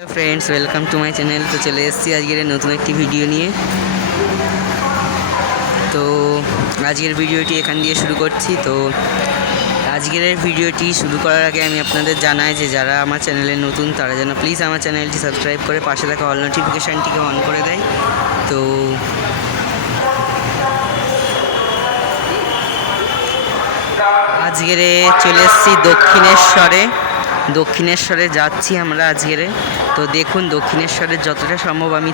Friends welcome to my channel. तो चले एसेছি আজকের নতুন একটি ভিডিও নিয়ে। তো আজকের ভিডিওটি এখান দিয়ে শুরু করছি। তো আজকের ভিডিওটি শুরু করার আগে আমি আপনাদের জানাই যে যারা আমার চ্যানেলে নতুন তারা যেন প্লিজ আমার চ্যানেলটি সাবস্ক্রাইব করে পাশে থাকা অল নোটিফিকেশানটিকে অন করে দেয়। তো আজকের চলে এসেছি দক্ষিণেশ্বরে যাচ্ছি আমরা আজকের। তো দেখুন দক্ষিণেশ্বরের যতটা সম্ভব আমি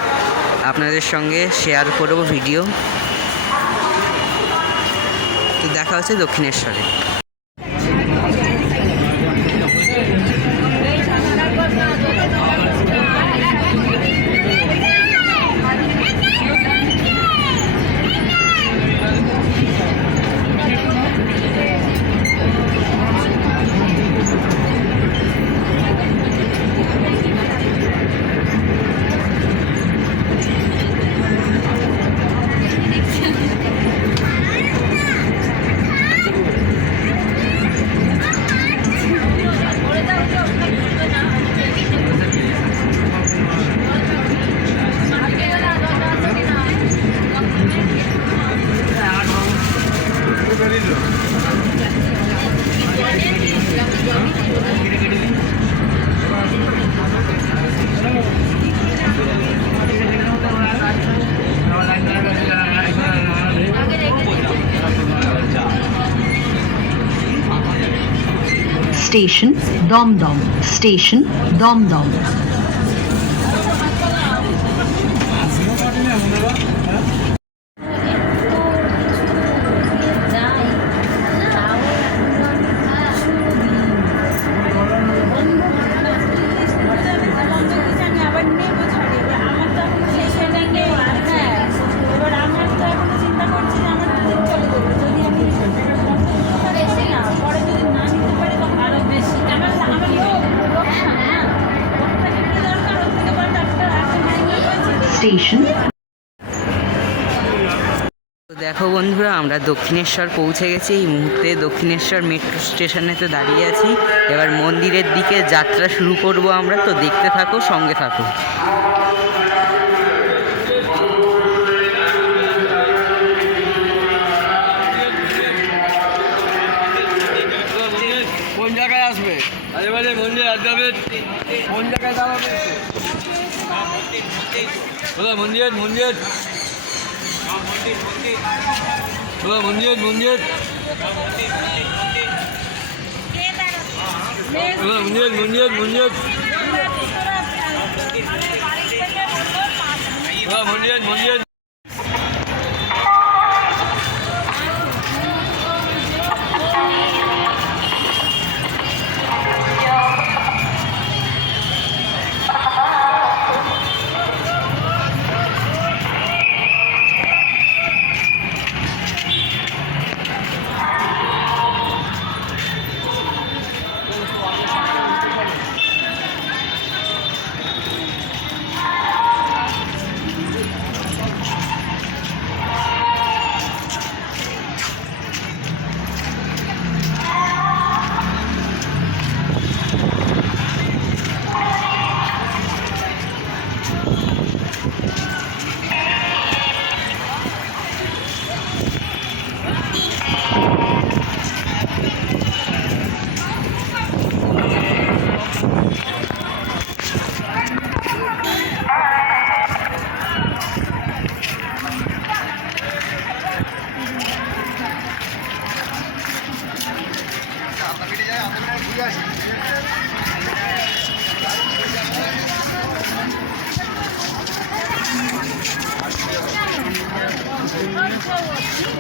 আপনাদের সঙ্গে শেয়ার করব ভিডিও। তো দেখা হচ্ছে দক্ষিণেশ্বরে। Station Dom. Station Dom. Station. তো দেখো বন্ধুরা, আমরা দক্ষিণেশ্বর পৌঁছে গেছি। এই মুহূর্তে দক্ষিণেশ্বর মেট্রো স্টেশনেতে দাঁড়িয়ে আছি। এবার মন্দিরের দিকে যাত্রা শুরু করব আমরা। তো দেখতে থাকো, সঙ্গে থাকো। কোন জায়গায় আসবে? আরে মন্দির আসবে। কোন জায়গায় দাঁড়াবে? মন্দির মন্দির মন্দির মন্দির মন্দির মন্দির মন্দির মন্দির মন্দির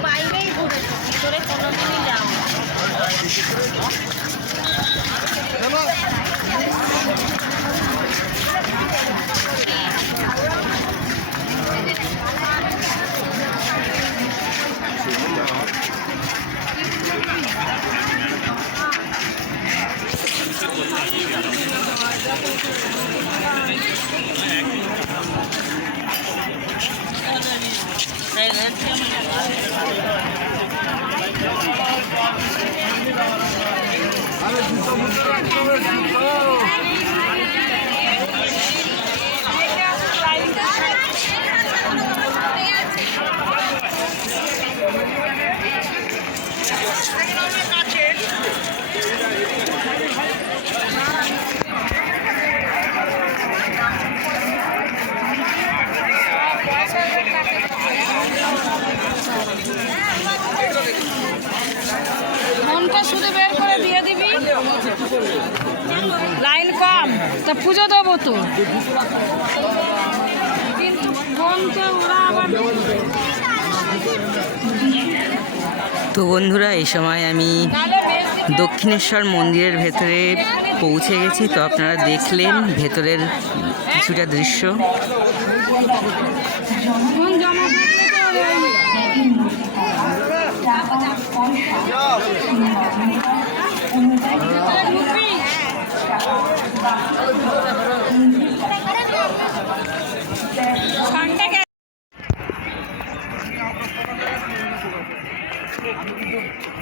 বাইরেই ঘুরেছো, ভিতরে কোনোদিনই যাও। শুধু বের করে দিয়ে দিবি, লাইন কম, তা পুজো দেবো তো, কিন্তু বোনকে ওরা আবার তো বন্ধুরা এই সময় আমি দক্ষিণেশ্বর মন্দিরের ভেতরে পৌঁছে গেছি। তো আপনারা দেখলেন ভেতরের কিছুটা দৃশ্য। বোন জমা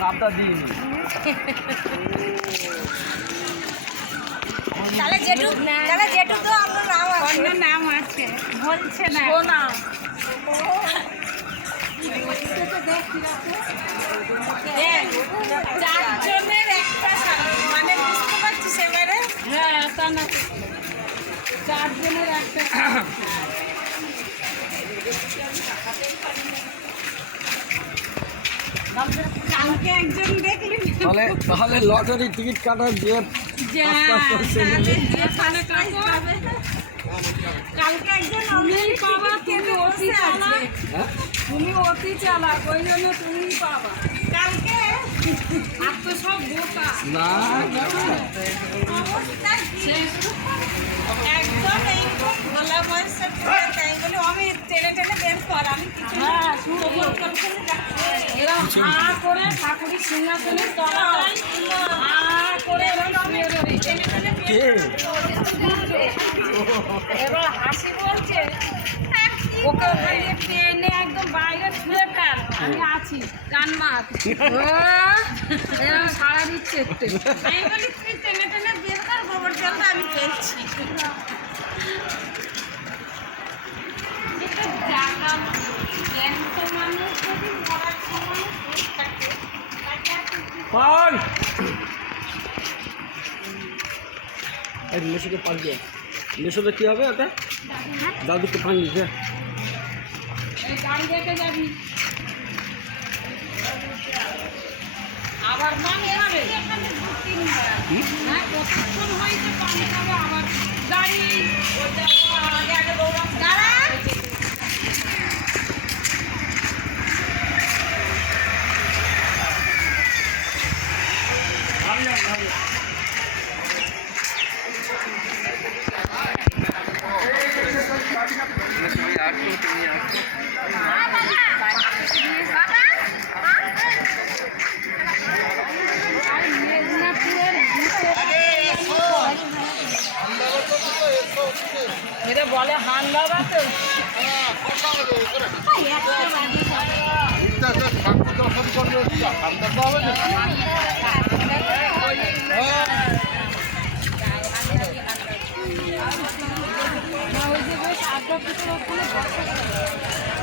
নামটা দিইনি। তাহলে যেটুক তো আমার নাম আছে। অন্য নাম আছে, বলছে না। চারজনের একটা মানে বুঝতে পারছিস এবারে। হ্যাঁ, তা না, চারজনের একটা। কালকে একজন দেখলি তাহলে লটারি টিকিট কাটার যে কালকে একজন তুমিই পাবা, তুমি অতি চালাক, তুমি অতি চালাক, ওই জন্য তুমিই পাবা কালকে। আর তো সব বোকা না একদম এইরকম ভোলা বয়সের তাই বলে আমি টেনে টেনে বের কর আমি কিছু হ্যাঁ, এরকম হা করে ঠাকুরের সিংহাসনের তলায় হা করে শুয়ে রয়েছে। এবার হাসি বলছে, ওকে ওখানে টেনে একদম বাইরে ছুঁড়ে ফেল, আমি আছি গান মার, এরকম সারা দিচ্ছে একটু। আমি বলি তুই টেনে টেনে বের কর গোবর জলটা আমি ফেলছি। পান এই মেশোকে পান দিয়ে মেশোতে কী হবে ওটা? দাদুকে পান দিতে এই গাড়ি রেখে যাবি, আবার পান খাবে। হ্যাঁ, কতক্ষণ হয়েছে পান খাবে, আবার গাড়ি দাঁড়া। এটা বলে হান্ডা বাতো।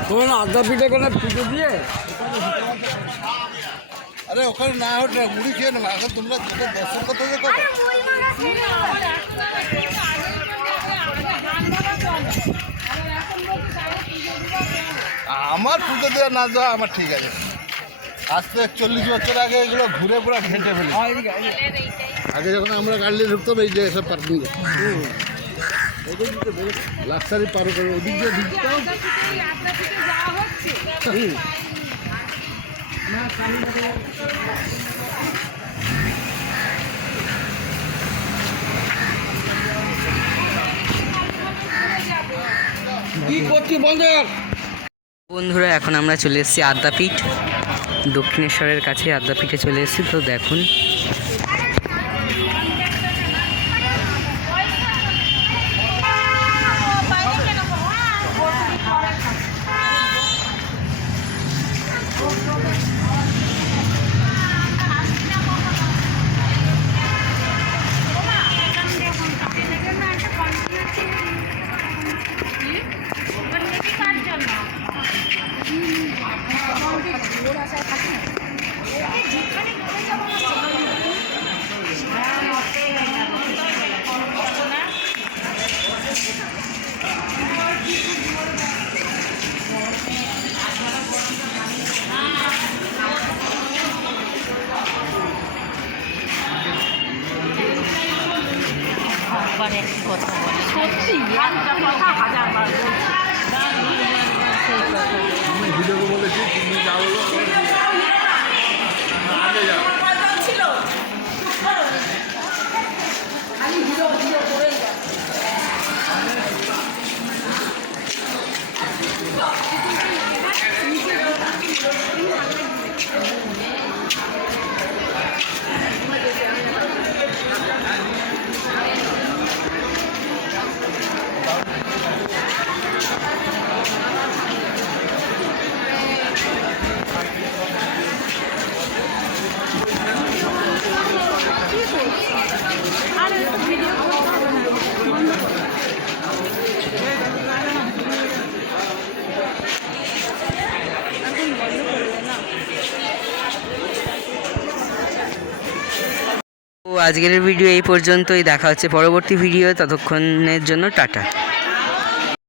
কোন আড্ডা পিঠে কোনো পুজো দিয়ে আরে ওখানে না ওঠে মুড়ি খেয়ে নেবো এখন তোমরা দর্শন করতে যে করো আমার পুজো দেওয়া না যাওয়া আমার ঠিক আছে। আজ থেকে 40 বছর আগে এগুলো ঘুরে পুরো ঘেঁটে ফেলি। আগে যখন আমরা গাড়ি ঢুকতাম এই যে এসব পার্কিং লাক্সারি পার করে ওদিক দিয়ে ঢুকতাম। কি করছি বন্ধ? বন্ধুরা এখন আমরা চলে এসেছি আদ্যাপীঠ, দক্ষিণেশ্বরের কাছে আদ্যাপীঠে চলে এসেছি। তো দেখুন আবার একই কথা বলে সত্যি একটা কথা হাজারবার বলছে সেই কথা আমি ভিডিওকে বলেছি তুমি যা বলো আগে যাও। তো আজকের ভিডিও এই পর্যন্তই, দেখা হচ্ছে পরবর্তী ভিডিও, ততক্ষণের জন্য টাটা।